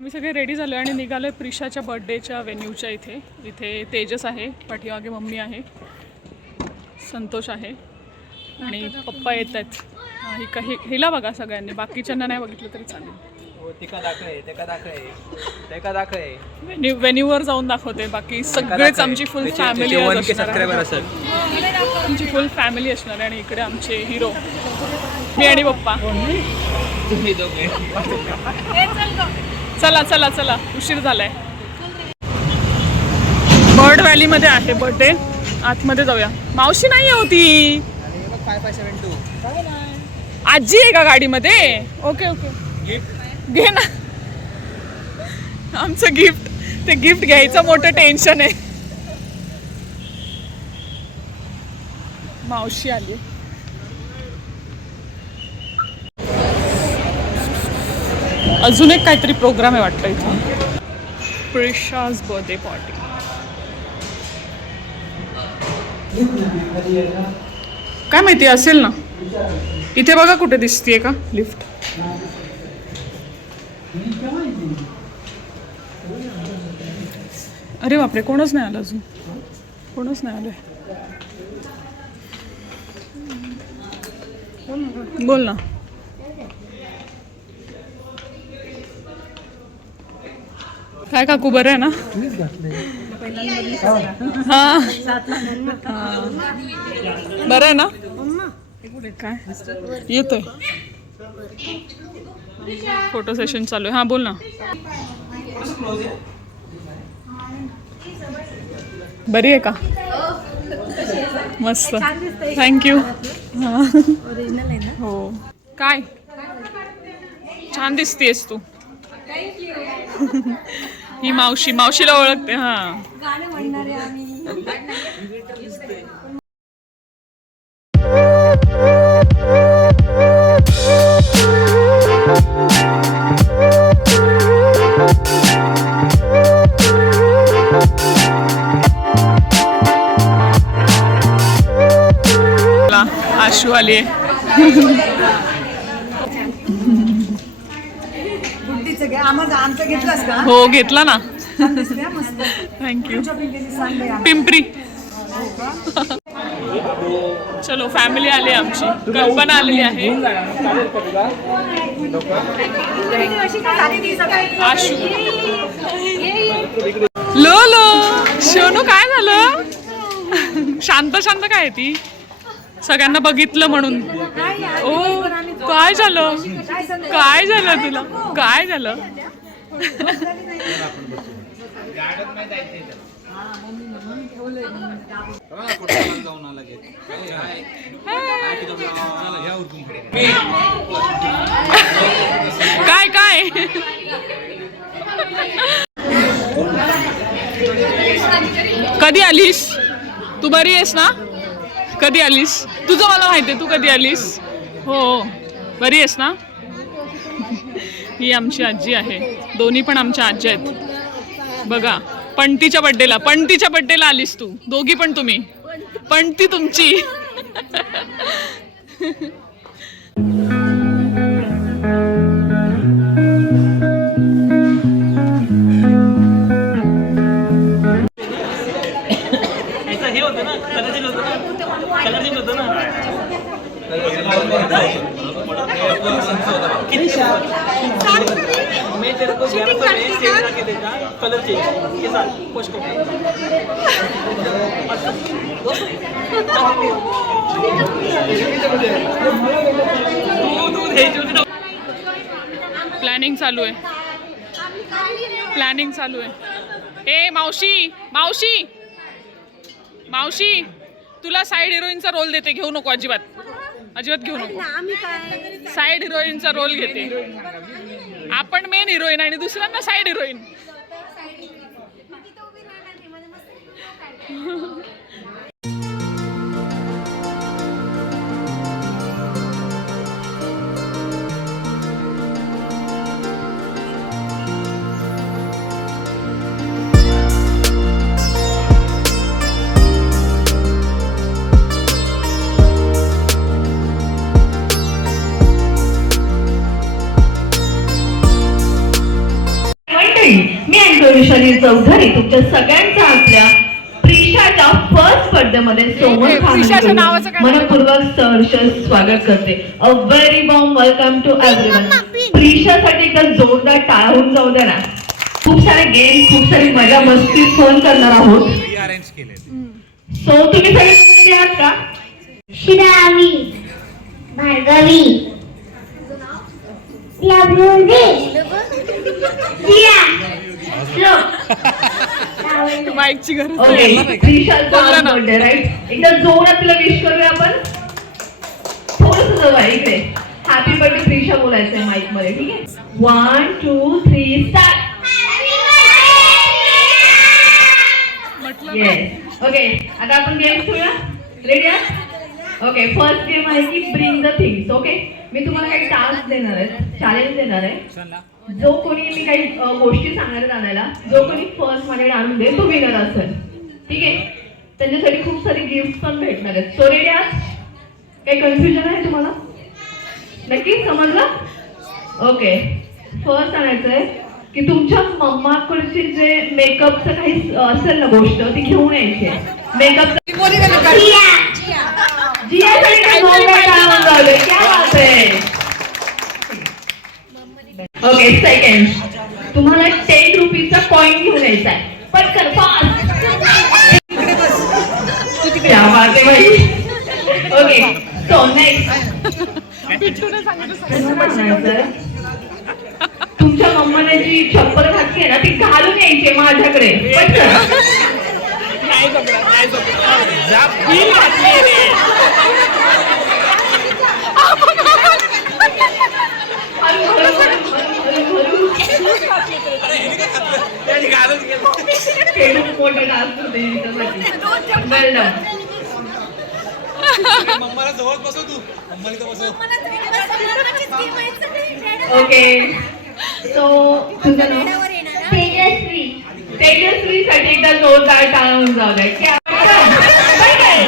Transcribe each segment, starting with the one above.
मी सगळे रेडी झालो आणि निघालो प्रिशाच्या बर्थडेच्या वेन्यूच्या इथे. इथे तेजस आहे, पाठीमागे मम्मी आहे, संतोष आहे आणि पप्पा येत आहेत. हिला बघा सगळ्यांनी, बाकीच्यांना नाही बघितलं तरी चालेल. वेन्यूवर जाऊन दाखवते. बाकी सगळेच आमची फुल फॅमिली आमची फुल फॅमिली असणार आहे. आणि इकडे आमचे हिरो मी आणि पप्पा. चला चला चला, उशीर झालाय. बर्ड व्हॅलीमध्ये आहे बर्थडे. आतमध्ये जाऊया. मावशी नाही होती, आजी आहे का गाडीमध्ये? ओके ओके, घे ना आमचं गिफ्ट. ते गिफ्ट घ्यायचं मोठं टेन्शन आहे. मावशी आली. अजून एक काहीतरी प्रोग्राम आहे वाटतं इथे. प्रिशाज बर्थडे पार्टी. काय माहिती, असेल ना. इथे बघा कुठे दिसतीये का लिफ्ट. अरे बापरे, कोणच नाही आलं अजून. कोणच नाही आलंय. बोल ना. काय काकू, बरं आहे ना? हा, बरं आहे ना? काय येतोय? फोटो सेशन चालू आहे. हा बोल ना. बरी आहे का? मस्त, थँक्यू. हो, काय छान दिसतेस तू. ही मावशी, मावशीला ओळखते. हा, आशू आली आहे. हो, घेतला ना. थँक्यू. पिंपरी. चलो, फॅमिली आली आमची. कल्पना आलेली आहे. आशू. लो लो, शोनू काय झालं? शांत शांत काय ती? सगळ्यांना बघितलं म्हणून. ओ, काय झालं? काय झालं तुला? काय झालं? काय काय? कधी आलीस तू? बरी आहेस ना? कधी आलीस? तुझं मला माहिती आहे, तू कधी आलीस? हो, बरी आहेस ना? ही आमची आजी आहे. दोन्ही पण आमच्या आजी आहेत. बघा, पणतीच्या बड्डेला आलीस तू. दोघी पण तुम्ही. पणती तुमची. मैं तेरे को 1100 में सेव करके देता, कलर चेंज के साथ पोस्ट करके. प्लॅनिंग चालू आहे. प्लॅनिंग चालू आहे. ए मावशी, मावशी, मावशी, तुला साईड हिरोईनचा रोल देते. घेऊ नको अजिबात. अजिबात घेऊ नको. साईड हिरोईनचा रोल घेते. आपण मेन हिरोईन आणि दुसऱ्यांना साईड हिरोईन. फ्रेंड, मी अंकुशनी चौधरी तुमच्या सगळ्यांचा आपल्या प्रिशाच्या फर्स्ट बर्थडे मध्ये सोमन प्रिशाच्या नावाचं काय? मनपूर्वक सहर्ष स्वागत करते. A very warm welcome to everyone. प्रिशासाठी एकदा जोरदार टाळ्या होऊन जाऊ द्या ना. खूप सारे गेम, खूप सारी मजा मस्ती फोन करणार आहोत. सो तुम्ही सगळे ready आहात का? श्रावी, भार्गवी, लवली, जिया, श्लोक, माईकची गरज ओके नाही. प्रिशाचा बोला ना. Birthday right. एकदा जोरात तिला विश करूया आपण. थोडंसं जवळ आहे इकडे. हॅपी बर्थडे प्रिशा बोलायचंय माईक मध्ये. ठीक आहे 1 2 3 स्टार्ट. म्हटलं ना. येस ओके आता आपण गेम खेळूया. रेडी आहात? ओके फर्स्ट गेम आहे की ब्रिंग द थिंग्स. ओके मी तुम्हाला काही टास्क देणार आहे, चॅलेंज देणार आहे. जो कोणी मी काही गोष्टी सांगणार आहे आणायला, जो कोणी फर्स्ट माझ्याकडे आणून दे तो विनर असेल. ठीक आहे त्यांच्यासाठी खूप सारी गिफ्ट पण भेटणार आहेत. सो रेडी आहात? काही कन्फ्युजन आहे तुम्हाला? नक्की समजलं? ओके फर्स्ट आणायचं आहे की तुमच्या मम्माकडची जे मेकअपचं काही असेल ना गोष्ट ती घेऊन यायची आहे. मेकअप जियासाठी काय जोरदार टाळ्या वाजवा दे. क्या बात आहे. ओके सेकंड तुम्हाला 10 रुपीचा कॉइन घेऊन यायचा आहे. पटकन फास्ट. क्या बात आहे भाई. ओके सो नेक्स्ट तुमच्या मम्माने जी चप्पल घातली आहे ना ती घालून यायची माझ्याकडे. पटकन. नाही जमणार, नाही जमणार. ही घातली रे. मोठं डान्स होते त्याच्यासाठी. Well done. मम्माला जवळ बसव तू. मम्माला इथं बसव. ओके सो तुझं नाव? तेजस्वी, तेजस्वीसाठी एकदा जोरदार टाळ्या होऊन जाऊ द्या. क्या काय काय?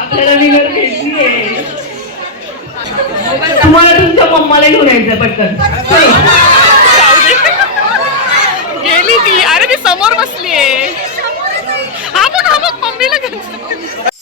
आपल्याला विनर भेटली आहे. तुम्हाला तुमच्या मम्माला घेऊन यायचं पटकन. चलो. गेली ती. अरे ती समोर बसलीये. हा मग मम्मीला घ्यायचं.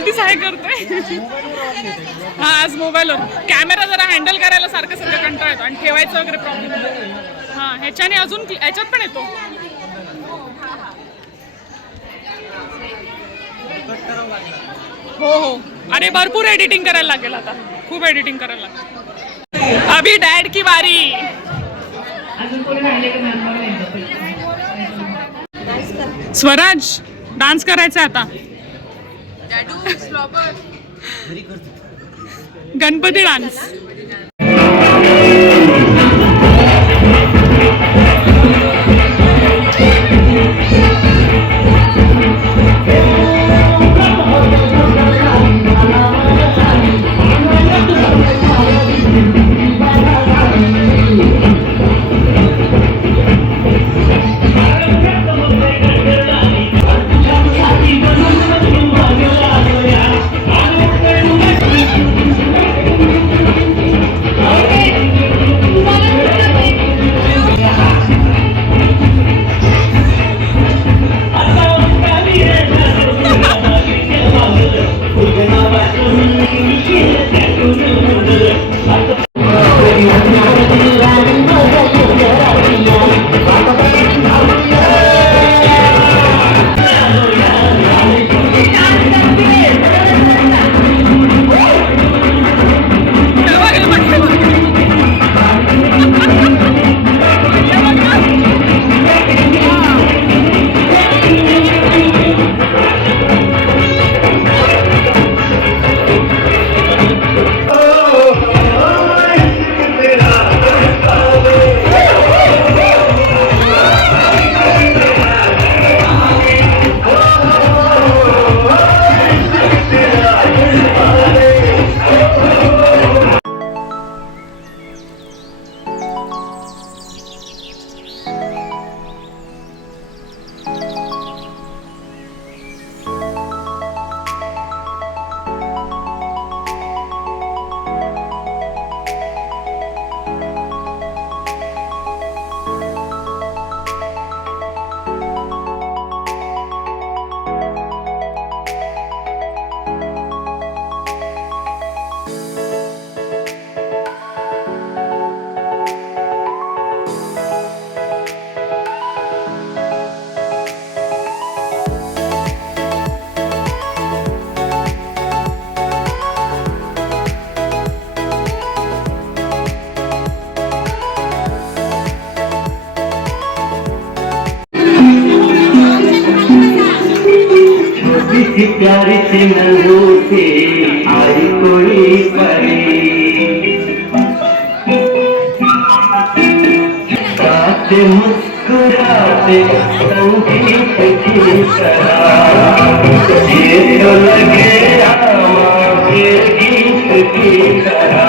आधीच हाय करतोय. हा आज मोबाईलवर कॅमेरा जरा हँडल करायला सारखं सारखं कंटाळा येतो आणि ठेवायचं वगैरे प्रॉब्लेम होतो. हा ह्याच्याने अजून ह्याच्यात पण येतो. हो हो अरे भरपूर एडिटिंग करायला लागेल आता. खूप एडिटिंग करायला लागेल. अभी डॅड की बारी. अजून कोणी राहिले का मॅम? स्वराज डान्स करायचा आता. गणपती डान्स. प्यारी सी नजरों से आई कोई परी साथ मुस्कुराते संगीत की तरह ये तो लगे रामा के गीत की तरह.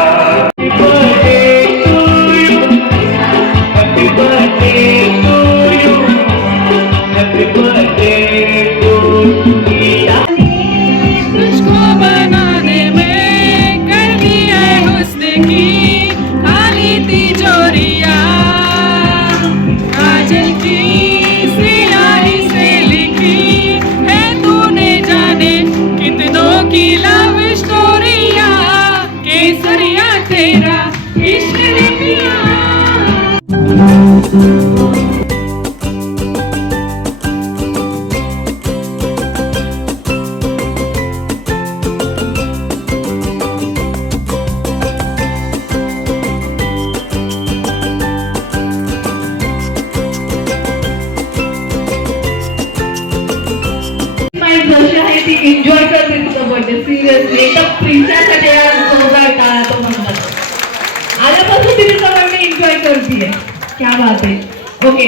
एन्जॉय करते तुझा बर्थडे सिरियसली एकदम प्रिन्सेससाठी जोरदार टाळा तो म्हणतात. आल्यापासून ती तुझा बर्थडे एन्जॉय करते. क्या बात आहे. ओके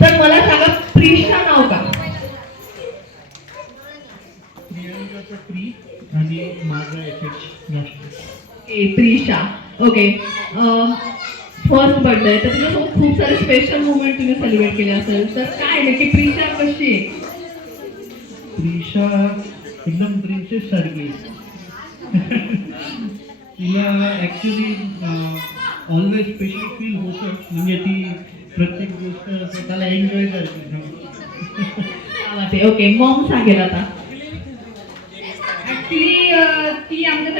तर मला सांगा प्रिशा नाव का? Okay Prisha. Okay first birthday तर तुझ्यासोबत खूप सारे स्पेशल मुवमेंट तुम्ही सेलिब्रेट केले असेल तर काय नक्की प्रिशा कशी आहे? प्रिशा एकदम प्रिन्सेस सारखी. तिला ॲक्च्युली ऑलवेज स्पेशल फील होतं म्हणजे ती प्रत्येक गोष्ट स्वतःला एन्जॉय करते. ओके मॉम सांगेल आता.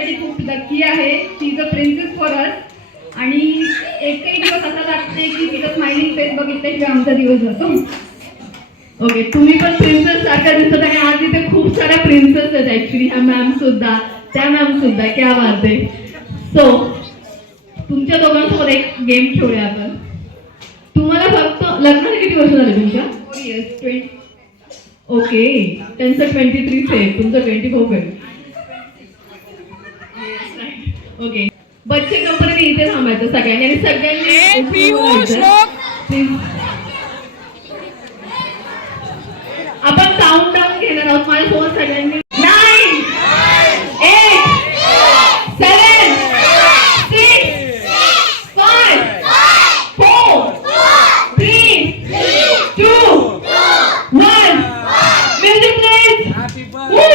आमच्यासाठी खूप लकी आहे. ती is a princess for us. आणि एकही दिवस असा जात नाही की तिचं स्माइलिंग फेस बघितल्याशिवाय आमचा दिवस जातो. ओके, तुम्ही पण प्रिन्सेस सारख्या दिसत आणि आज इथे खूप साऱ्या प्रिन्सेस आहेत ऍक्च्युली. ह्या मॅम सुद्धा, त्या मॅम सुद्धा, क्या बात आहे. सो तुमच्या दोघांसोबत एक गेम खेळूया आपण. तुम्हाला फक्त लग्नाला किती वर्ष झाले तुमच्या? 4 years. 20. ओके, त्यांचं 23 आहे, तुमचं 24 आहे. ओके, बच्चे कंपनी इथे थांबायचं सगळ्यांनी आणि सगळ्यांनी आपण काउंट डाऊन घेणार आहोत. माझ्यासोबत सगळ्यांनी 9, 8, 7, 6, 5, 4, 3, 2, 1. Music please. Woo!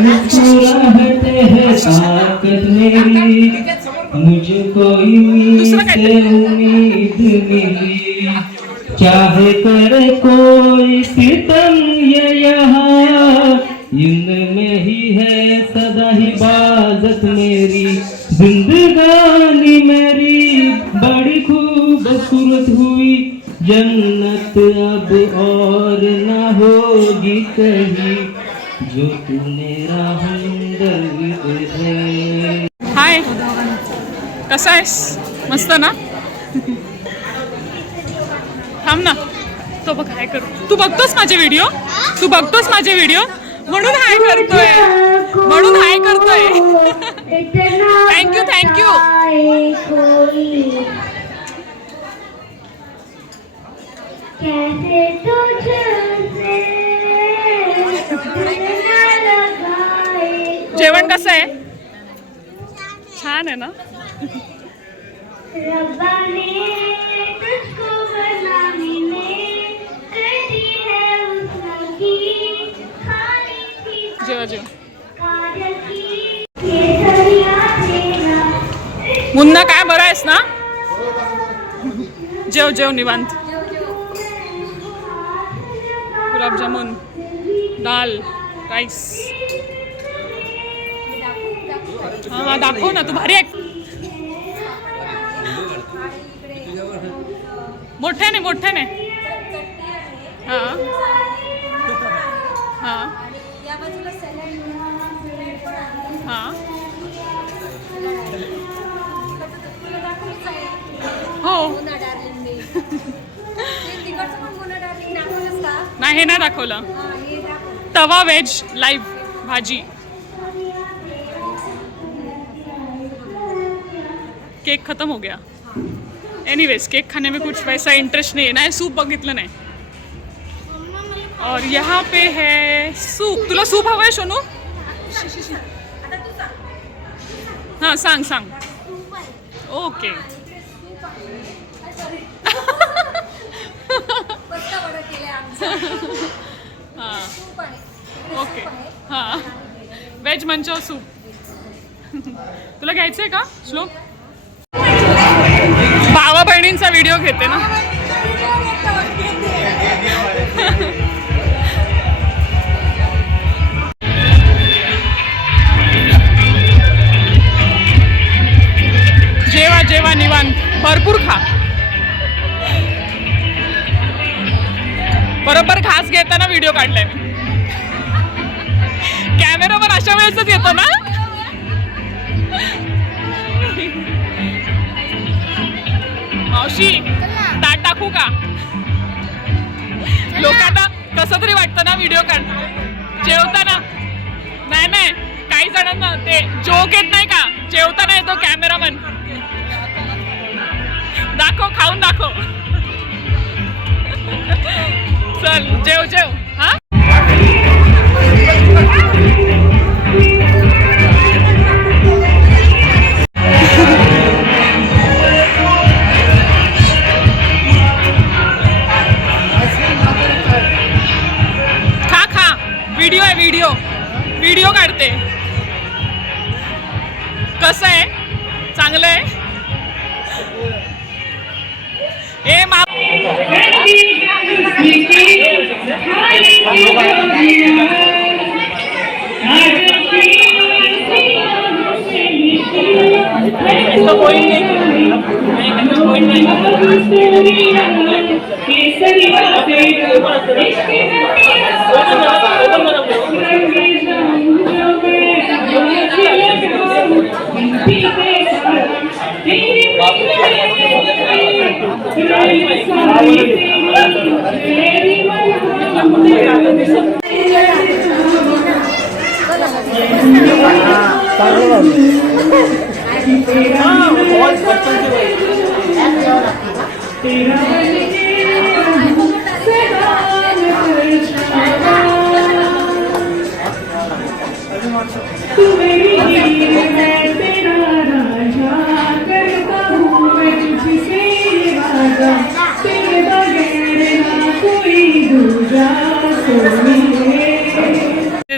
मुस्कुराहटे है ताकत मेरी, मुझको इन्हीं से उम्मीद मिली. चाहे करे कोई सितम ये यहाँ, इनमें ही है सदा हिफाजत मेरी. जिंदगानी मेरी बड़ी खूबसूरत हुई, जन्नत अब और न होगी कहीं, जो तू मेरा हमदर्द है. हाय, कसा आहेस? मस्त ना? थांब ना. तो बघ हाय कर. तू बघतोस माझे व्हिडिओ? तू बघतोस माझे व्हिडिओ म्हणून हाय करतोय. म्हणून हाय करतोय. Thank you thank you. कैसे तुझसे जेवण कसं आहे? छान आहे ना? रब्बा ने तुझको बनाने में कर दी है उसकी खाली थी जेवा जेवा. काजल की केसरिया तेरा. मुन्ना काय बरं आहेस ना? जेव जेव निवांत. गुलाबजामुन, दाल, राईस. हा दाखव ना, तू भारी आहे. मोठ्याने मोठ्याने. हा हा हा. हो नाही, हे नाही दाखवलं. तवा वेज लाईव्ह भाजी. केक खत्म हो गया. एनीवेज, केक खाने में कुछ वैसा इंटरेस्ट नहीं है ना. सूप बघितलं नाही. और यहाँ पे है सूप. तुला सूप हवं आहे सोनू? हां सांग सांग. ओके. हां ओके. हां वेज मंचाव सूप. तुला घ्यायचं आहे का श्लोक? भावा बहिणींचा व्हिडिओ घेते ना. जेवा जेवा निवांत. भरपूर खा. कॅमेरामन अशा वेळेसच येतो ना. मावशी ताट टाकू का? लोकांना कसं तरी वाटतं ना व्हिडिओ काढ जेवताना. नाही नाही, काही जणांना ते जोक येत नाही का, जेवताना येतो कॅमेरामन. दाखव, खाऊन दाखव. चल जेव जेव. हा खा खा. व्हिडिओ आहे, व्हिडिओ व्हिडिओ काढते. कसं आहे, चांगलं आहे. ए मा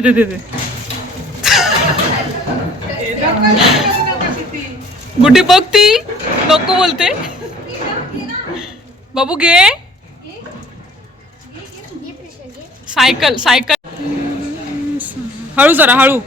दे गुड्डी बघती नको बोलते. बाबू घे सायकल. सायकल हळू, जरा हळू.